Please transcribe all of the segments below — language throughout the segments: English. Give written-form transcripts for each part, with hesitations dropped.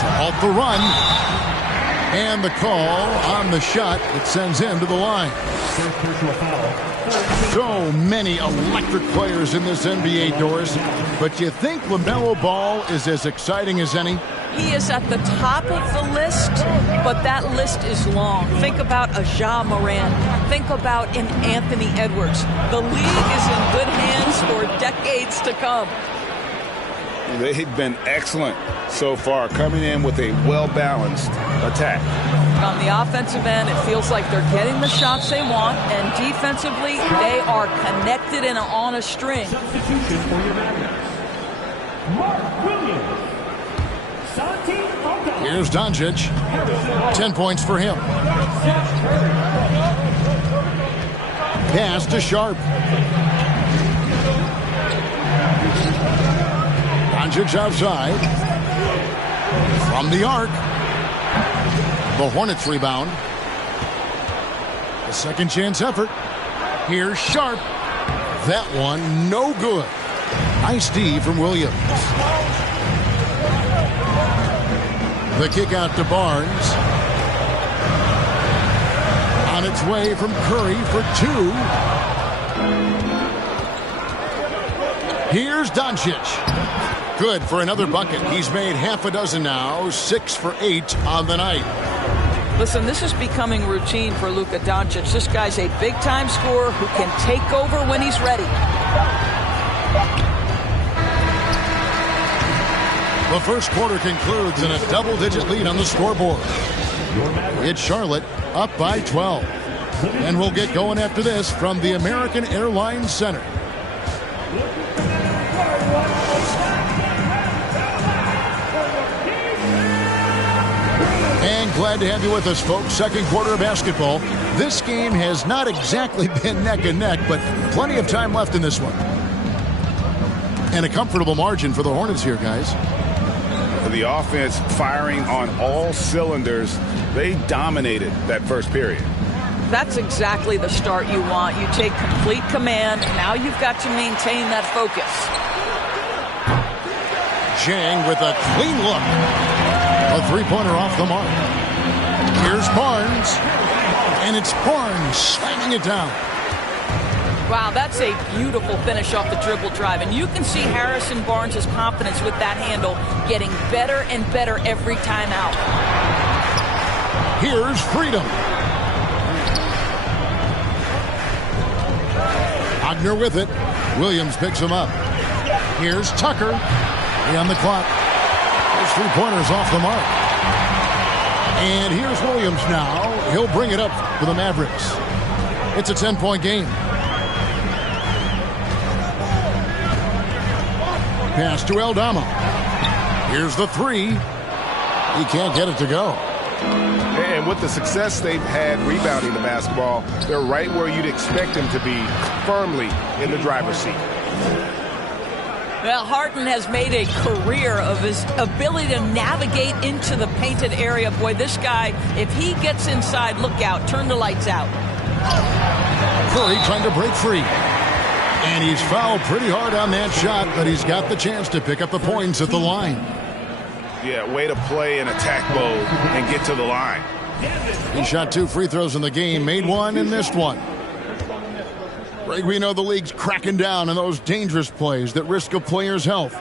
to halt the run. And the call on the shot that sends him to the line. So many electric players in this NBA, Doris. But you think LaMelo Ball is as exciting as any? He is at the top of the list, but that list is long. Think about a Ja Morant. Think about an Anthony Edwards. The league is in good hands for decades to come. They've been excellent so far, coming in with a well-balanced attack. On the offensive end, it feels like they're getting the shots they want, and defensively, they are connected and on a string. Substitution for your Mavericks. Mark Williams. Here's Doncic. 10 points for him. Pass to Sharp. Doncic outside. From the arc. The Hornets rebound. A second chance effort. Here's Sharp. That one no good. Nice D from Williams. The kick out to Barnes. On its way from Curry for two. Here's Doncic. Good for another bucket. He's made half a dozen now. 6 for 8 on the night. Listen, this is becoming routine for Luka Doncic. This guy's a big-time scorer who can take over when he's ready. The first quarter concludes in a double-digit lead on the scoreboard. It's Charlotte up by 12. And we'll get going after this from the American Airlines Center. And glad to have you with us, folks. Second quarter of basketball. This game has not exactly been neck and neck, but plenty of time left in this one. And a comfortable margin for the Hornets here, guys. The offense firing on all cylinders. They dominated that first period. That's exactly the start you want. You take complete command. Now you've got to maintain that focus. Jang with a clean look. A three-pointer off the mark. Here's Barnes. And it's Barnes slamming it down. Wow, that's a beautiful finish off the dribble drive. And you can see Harrison Barnes' confidence with that handle getting better and better every time out. Here's Freedom. Wagner with it. Williams picks him up. Here's Tucker. On the clock. Those three-pointers off the mark. And here's Williams now. He'll bring it up for the Mavericks. It's a 10-point game. Pass to Aldama. Here's the three. He can't get it to go. And with the success they've had rebounding the basketball, they're right where you'd expect them to be, firmly in the driver's seat. Well, Harden has made a career of his ability to navigate into the painted area. Boy, this guy, if he gets inside, look out, turn the lights out. Curry trying to break free. And he's fouled pretty hard on that shot, but he's got the chance to pick up the points at the line. Yeah, way to play in attack mode and get to the line. He shot 2 free throws in the game, made one and missed one. Greg, we know the league's cracking down on those dangerous plays that risk a player's health.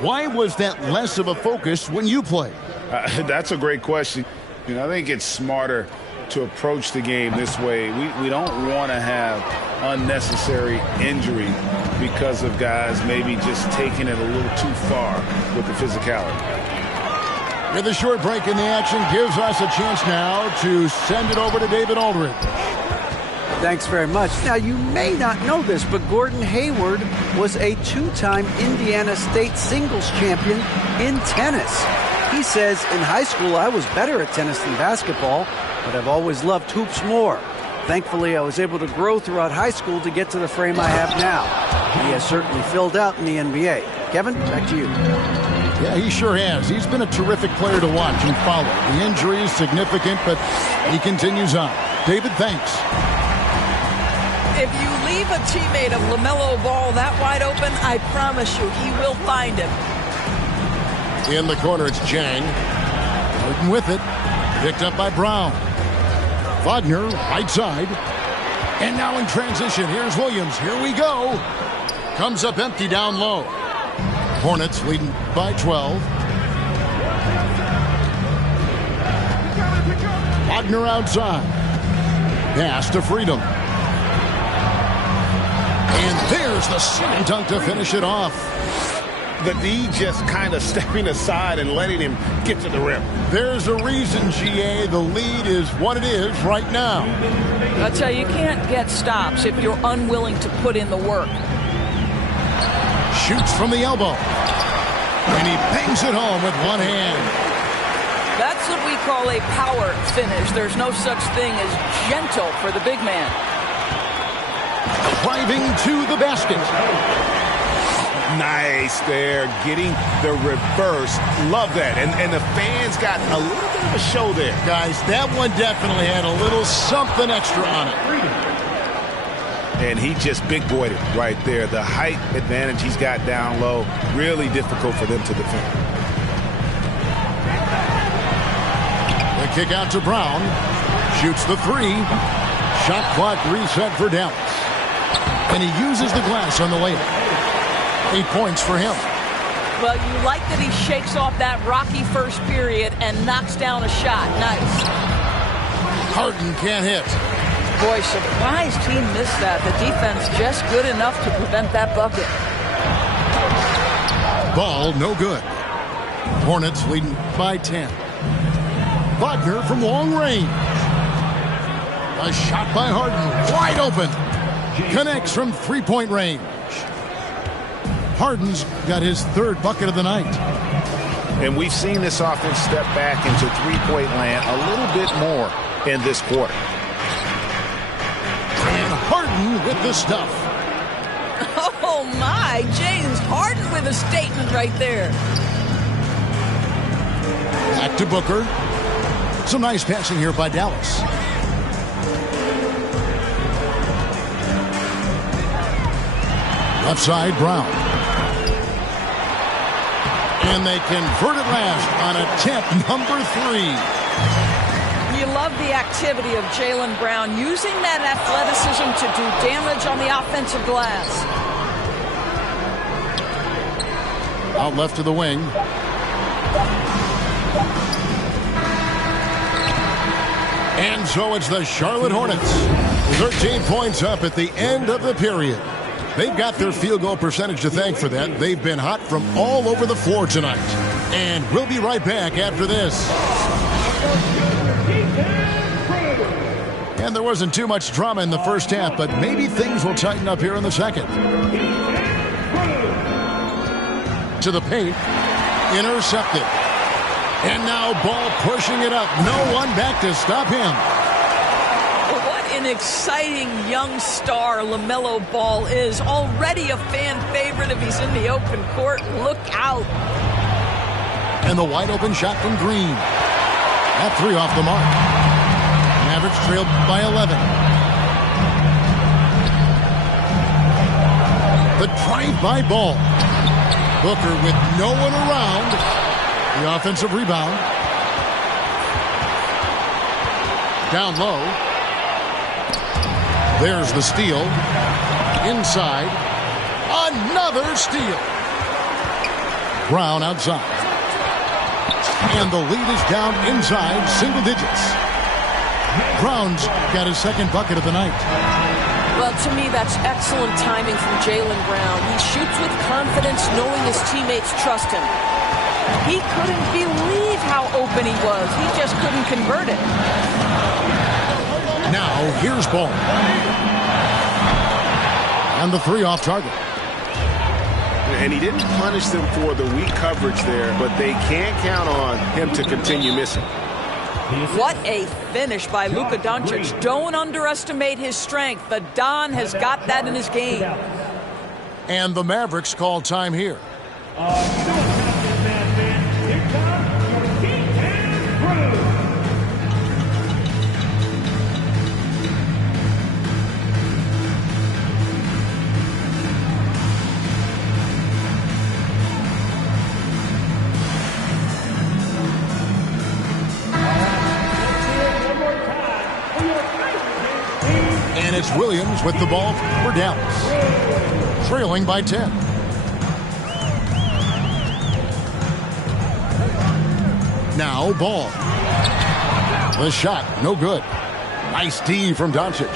Why was that less of a focus when you play? That's a great question. You know, I think it's smarter to approach the game this way. We don't want to have unnecessary injury because of guys maybe just taking it a little too far with the physicality. With a short break in the action gives us a chance now to send it over to David Aldridge. Thanks very much. Now, you may not know this, but Gordon Hayward was a 2-time Indiana State singles champion in tennis. He says, in high school, I was better at tennis than basketball, but I've always loved hoops more. Thankfully, I was able to grow throughout high school to get to the frame I have now. He has certainly filled out in the NBA. Kevin, back to you. Yeah, he sure has. He's been a terrific player to watch and follow. The injury is significant, but he continues on. David, thanks. If you leave a teammate of LaMelo Ball that wide open, I promise you he will find him. In the corner, it's Jang. Harden with it. Picked up by Brown. Wagner, right side. And now in transition, here's Williams. Here we go. Comes up empty down low. Hornets leading by 12. Wagner outside. Pass to Freedom. And there's the slam dunk to finish it off. The D just kind of stepping aside and letting him get to the rim. There's a reason, GA, the lead is what it is right now. I tell you, you can't get stops if you're unwilling to put in the work. Shoots from the elbow. And he bangs it home with one hand. That's what we call a power finish. There's no such thing as gentle for the big man. Driving to the basket. Nice there, getting the reverse. Love that. And the fans got a little bit of a show there. Guys, that one definitely had a little something extra on it. And he just big boyed it right there. The height advantage he's got down low, really difficult for them to defend. The kick out to Brown. Shoots the three. Shot clock reset for Dallas. And he uses the glass on the layup. 8 points for him. Well, you like that he shakes off that rocky first period and knocks down a shot. Nice. Harden can't hit. Boy, surprised he missed that. The defense just good enough to prevent that bucket. Ball no good. Hornets leading by 10. Wagner from long range. A shot by Harden. Wide open. Connects from three-point range. Harden's got his third bucket of the night. And we've seen this offense step back into three-point land a little bit more in this quarter. And Harden with the stuff. Oh, my. James Harden with a statement right there. Back to Booker. Some nice passing here by Dallas. Left side, Brown. And they convert it last on attempt number 3. You love the activity of Jaylen Brown, using that athleticism to do damage on the offensive glass. Out left to the wing. And so it's the Charlotte Hornets. 13 points up at the end of the period. They've got their field goal percentage to thank for that. They've been hot from all over the floor tonight. And we'll be right back after this. And there wasn't too much drama in the first half, but maybe things will tighten up here in the second. To the paint. Intercepted. And now ball pushing it up. No one back to stop him. What an exciting young star LaMelo Ball is. Already a fan favorite if he's in the open court. Look out. And the wide open shot from Green. That three off the mark. Mavericks trailed by 11. The drive-by ball. Booker with no one around. The offensive rebound. Down low. There's the steal. Inside. Another steal. Brown outside. And the lead is down inside single digits. Brown's got his second bucket of the night. Well, to me, that's excellent timing from Jaylen Brown. He shoots with confidence, knowing his teammates trust him. He couldn't believe how open he was. He just couldn't convert it. Now, here's Ball. And the three off target. And he didn't punish them for the weak coverage there, but they can't count on him to continue missing. What a finish by Luka Doncic. Don't underestimate his strength. The Don has got that in his game. And the Mavericks call time here. And it's Williams with the ball for Dallas, trailing by 10. Now Ball. The shot, no good. Nice D from Doncic.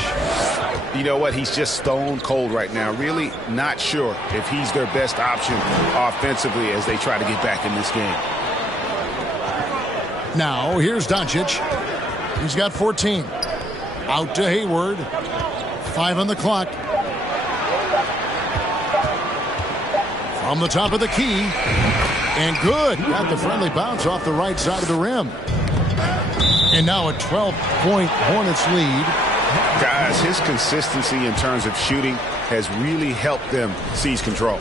You know what? He's just stone cold right now. Really not sure if he's their best option offensively as they try to get back in this game. Now here's Doncic. He's got 14. Out to Hayward. 5 on the clock. From the top of the key. And good. Got the friendly bounce off the right side of the rim. And now a 12-point Hornets lead. Guys, his consistency in terms of shooting has really helped them seize control.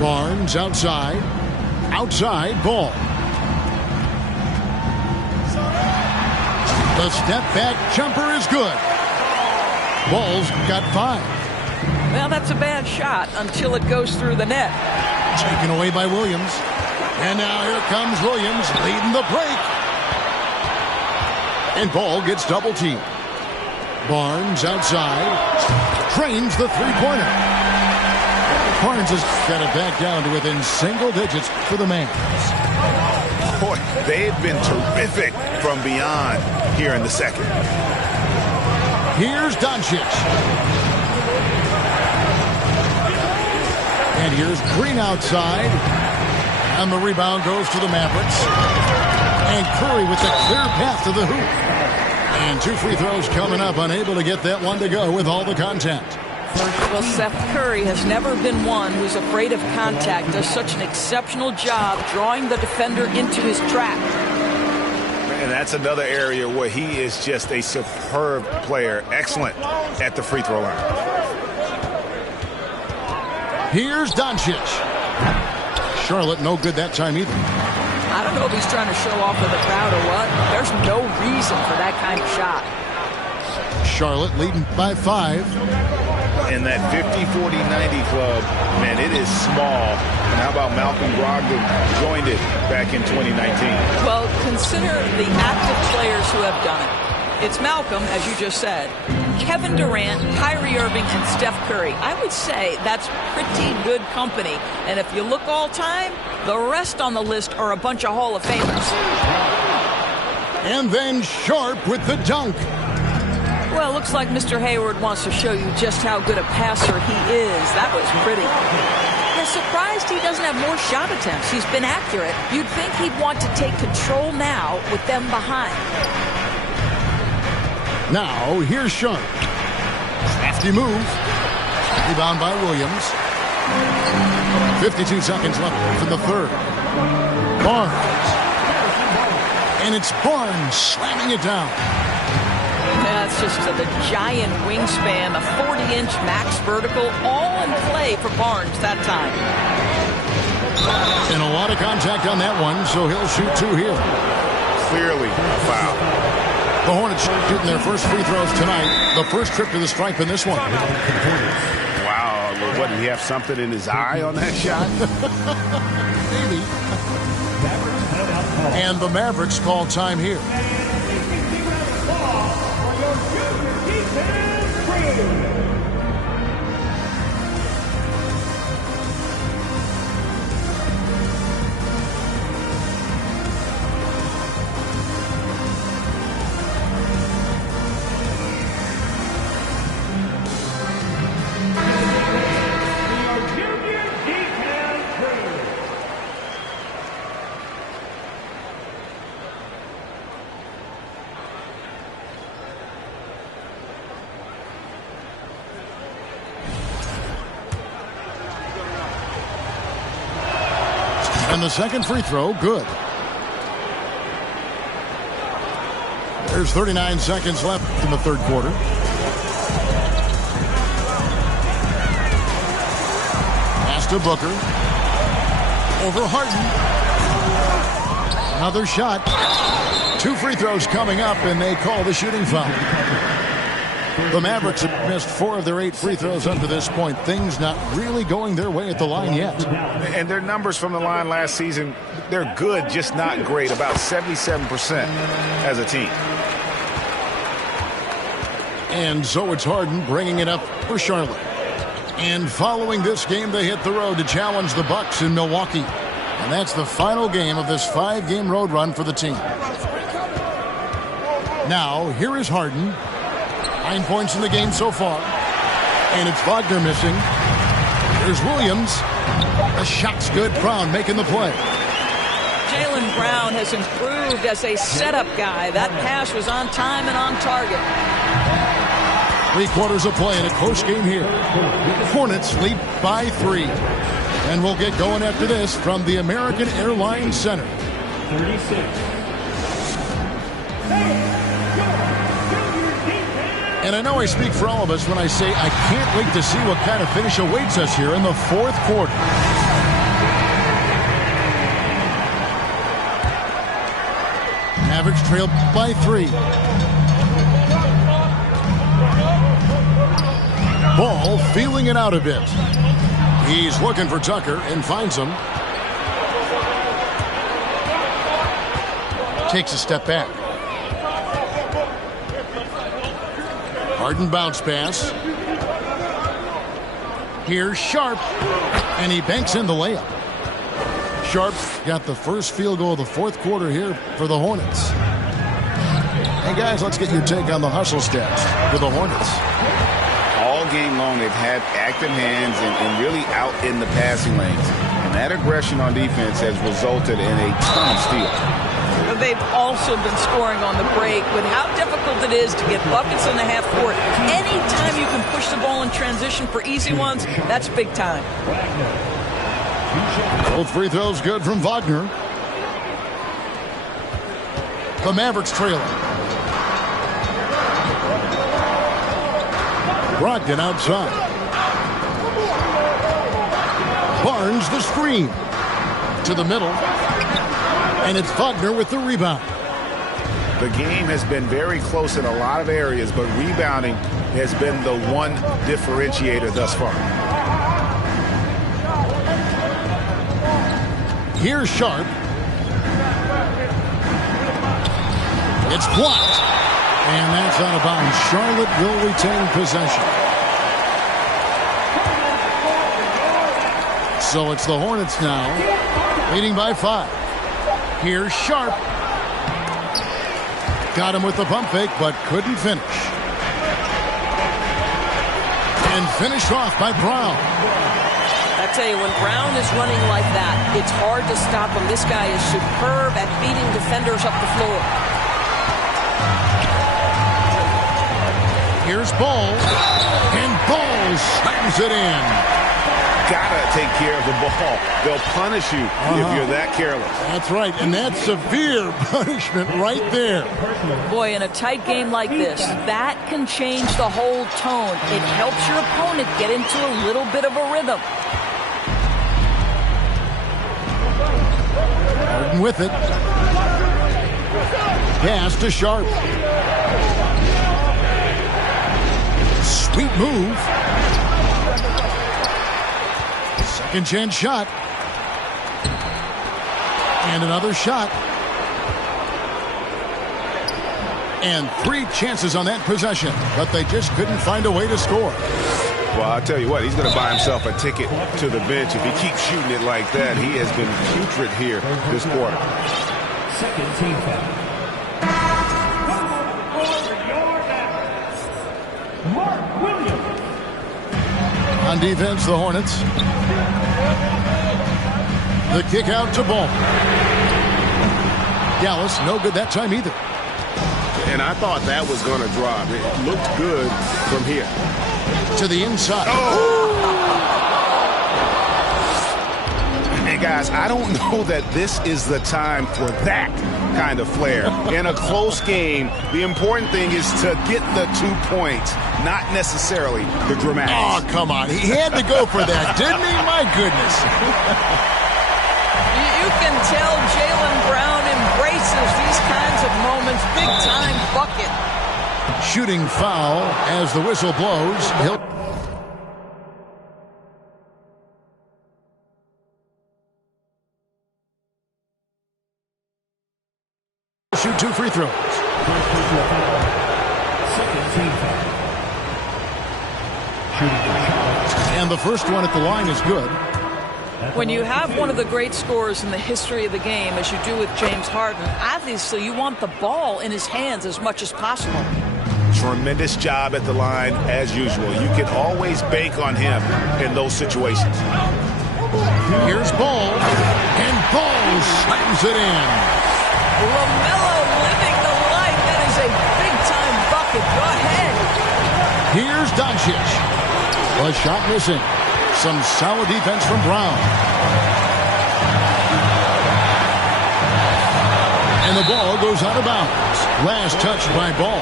Barnes outside. Outside, Ball. The step back jumper is good. Ball's got 5. Well, that's a bad shot until it goes through the net. Taken away by Williams. And now here comes Williams leading the break. And Ball gets double teamed. Barnes outside. Trains the three-pointer. Barnes has got it back down to within single digits for the Mavs. Boy, they've been terrific from beyond here in the second. Here's Doncic. And here's Green outside. And the rebound goes to the Mavericks. And Curry with the clear path to the hoop. And 2 free throws coming up. Unable to get that one to go with all the contact. Well, Seth Curry has never been one who's afraid of contact. Does such an exceptional job drawing the defender into his trap. And that's another area where he is just a superb player. Excellent at the free throw line. Here's Doncic. Charlotte no good that time either. I don't know if he's trying to show off with the crowd or what. There's no reason for that kind of shot. Charlotte leading by 5. In that 50-40-90 club, man, it is small. And how about Malcolm Brogdon joined it back in 2019? Well, consider the active players who have done it. It's Malcolm, as you just said, Kevin Durant, Kyrie Irving, and Steph Curry. I would say that's pretty good company. And if you look all time, the rest on the list are a bunch of Hall of Famers. And then Sharp with the dunk. Well, looks like Mr. Hayward wants to show you just how good a passer he is. That was pretty. I'm surprised he doesn't have more shot attempts. He's been accurate. You'd think he'd want to take control now with them behind. Now, here's Sharp. Crafty move. Rebound by Williams. 52 seconds left for the third. Barnes. And it's Barnes slamming it down. That's just the giant wingspan, a 40-inch max vertical, all in play for Barnes that time. And a lot of contact on that one, so he'll shoot 2 here. Clearly a foul. The Hornets shooting their first free throws tonight. The first trip to the stripe in this one. Wow. What, did he have something in his eye on that shot? Maybe. And the Mavericks call time here. And the second free throw, good. There's 39 seconds left in the third quarter. Pass to Booker. Over Harden. Another shot. 2 free throws coming up, and they call the shooting foul. The Mavericks have missed 4 of their 8 free throws up to this point. Things not really going their way at the line yet. And their numbers from the line last season, they're good, just not great. About 77% as a team. And so it's Harden bringing it up for Charlotte. And following this game, they hit the road to challenge the Bucks in Milwaukee. And that's the final game of this 5-game road run for the team. Now, here is Harden. 9 points in the game so far. And it's Wagner missing. There's Williams. The shot's good. Brown making the play. Jaylen Brown has improved as a setup guy. That pass was on time and on target. 3 quarters of play in a close game here. Hornets lead by 3. And we'll get going after this from the American Airlines Center. 36. And I know I speak for all of us when I say I can't wait to see what kind of finish awaits us here in the 4th quarter. Mavericks trail by 3. Ball feeling it out a bit. He's looking for Tucker and finds him. Takes a step back. Harden bounce pass. Here's Sharp. And he banks in the layup. Sharp got the first field goal of the 4th quarter here for the Hornets. Hey guys, let's get your take on the hustle stats for the Hornets. All game long, they've had active hands and really out in the passing lanes. And that aggression on defense has resulted in a ton of steals. They've also been scoring on the break. With how difficult it is to get buckets in the half court, anytime you can push the ball in transition for easy ones, that's big time. Both free throws good from Wagner. The Mavericks trailing. Brogdon outside. Barnes the screen. To the middle. And it's Wagner with the rebound. The game has been very close in a lot of areas, but rebounding has been the one differentiator thus far. Here's Sharp. It's blocked. And that's out of bounds. Charlotte will retain possession. So it's the Hornets now, leading by 5. Here's Sharp. Got him with the pump fake, but couldn't finish. And finished off by Brown. I tell you, when Brown is running like that, it's hard to stop him. This guy is superb at beating defenders up the floor. Here's Ball. And Ball slams it in. Gotta take care of the ball. They'll punish you if you're that careless. That's right, and that's severe punishment right there. Boy, in a tight game like this, that can change the whole tone. It helps your opponent get into a little bit of a rhythm. Harden with it. Pass to Sharp. Sweet move. Second chance shot. And another shot. And 3 chances on that possession, but they just couldn't find a way to score. Well, I'll tell you what, he's going to buy himself a ticket to the bench. If he keeps shooting it like that, he has been putrid here this quarter. Second team foul. Mark Williams. On defense, the Hornets. The kick out to Ball. Dallas, no good that time either. And I thought that was going to drop. It looked good from here. To the inside. Hey, guys, I don't know that this is the time for that kind of flair. In a close game, the important thing is to get the 2 points, not necessarily the dramatics. Oh, come on. He had to go for that, didn't he? My goodness. You can tell Jaylen Brown embraces these kinds of moments. Big-time bucket. Shooting foul as the whistle blows. He'll shoot 2 free throws. And the first one at the line is good. When you have one of the great scorers in the history of the game, as you do with James Harden, obviously you want the ball in his hands as much as possible. Tremendous job at the line as usual. You can always bank on him in those situations. Here's Ball, and Ball slams it in. LaMelo living the life. That is a big-time bucket. Go ahead. Here's Doncic. A shot missing. Some solid defense from Brown. And the ball goes out of bounds. Last touched by Ball.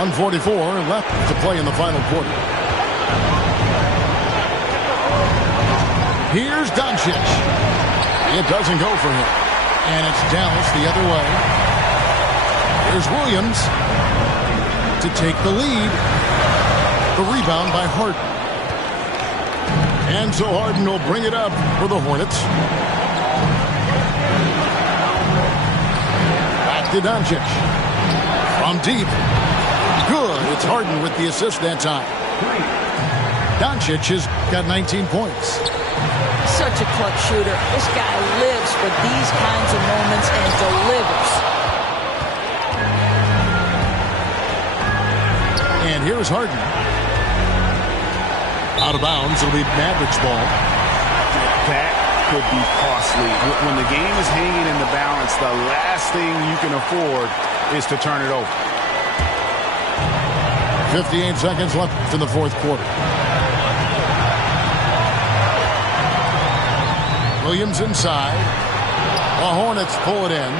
1:44 left to play in the final quarter. Here's Doncic. It doesn't go for him. And it's Dallas the other way. Here's Williams to take the lead. The rebound by Harden. And so Harden will bring it up for the Hornets. Back to Doncic. From deep. Good. It's Harden with the assist that time. Doncic has got 19 points. Such a clutch shooter. This guy lives for these kinds of moments and delivers. And here's Harden. Out of bounds. It'll be Mavericks ball. That could be costly. When the game is hanging in the balance, the last thing you can afford is to turn it over. 58 seconds left in the fourth quarter. Williams inside. The Hornets pull it in.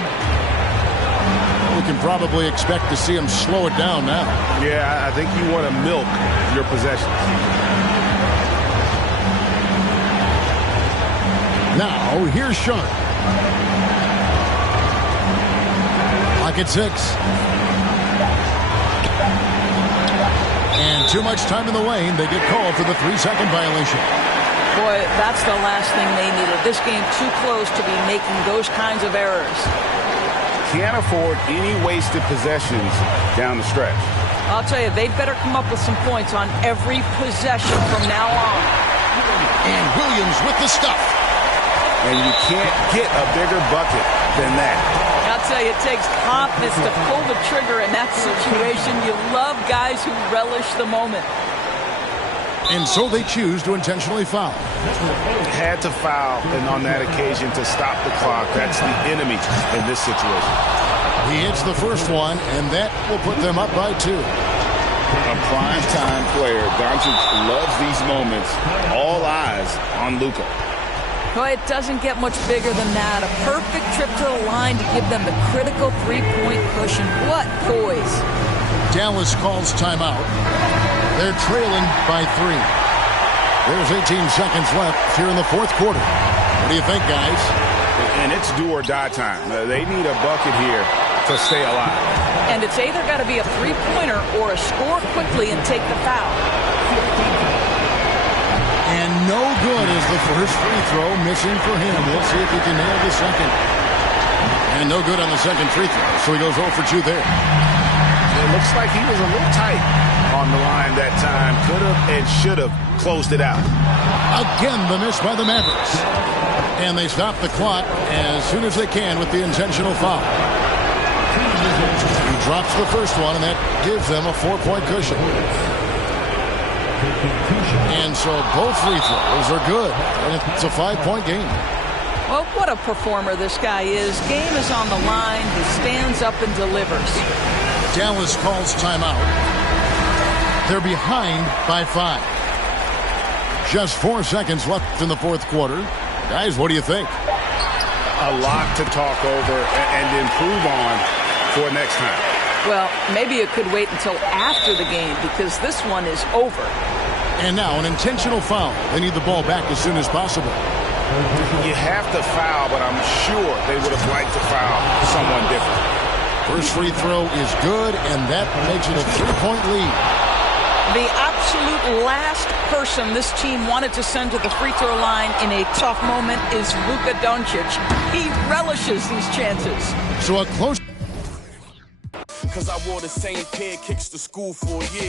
We can probably expect to see him slow it down now. Yeah, I think you want to milk your possessions. Now, here's Sean. Clock at 6. And too much time in the lane. They get called for the 3-second violation. Boy, that's the last thing they needed. This game too close to be making those kinds of errors. Can't afford any wasted possessions down the stretch. I'll tell you, they'd better come up with some points on every possession from now on. And Williams with the stuff. And you can't get a bigger bucket than that. I'll tell you, it takes confidence to pull the trigger in that situation. You love guys who relish the moment. And so they choose to intentionally foul. Had to foul, and on that occasion to stop the clock. That's the enemy in this situation. He hits the first one, and that will put them up by 2. A prime-time player. Doncic loves these moments. All eyes on Luka. Boy, it doesn't get much bigger than that. A perfect trip to the line to give them the critical three-point cushion. What poise. Dallas calls timeout. They're trailing by 3. There's 18 seconds left here in the fourth quarter. What do you think, guys? And it's do or die time. They need a bucket here to stay alive. And it's either got to be a three-pointer or a score quickly and take the foul. And no good is the first free throw missing for him. We'll see if he can nail the second. And no good on the second free throw. So he goes 0 for 2 there. It looks like he was a little tight on the line that time. Could have and should have closed it out. Again, the miss by the Mavericks. And they stop the clock as soon as they can with the intentional foul. He drops the first one, and that gives them a 4-point cushion. And so both free throws are good. And it's a 5-point game. Well, what a performer this guy is. Game is on the line. He stands up and delivers. Dallas calls timeout. They're behind by 5. Just 4 seconds left in the fourth quarter. Guys, what do you think? A lot to talk over and improve on for next time. Well, maybe it could wait until after the game because this one is over. And now an intentional foul. They need the ball back as soon as possible. You have to foul, but I'm sure they would have liked to foul someone different. First free throw is good, and that makes it a 3-point lead. The absolute last person this team wanted to send to the free throw line in a tough moment is Luka Doncic. He relishes these chances. So a close... Cause I wore the same pair of kicks to school for a year.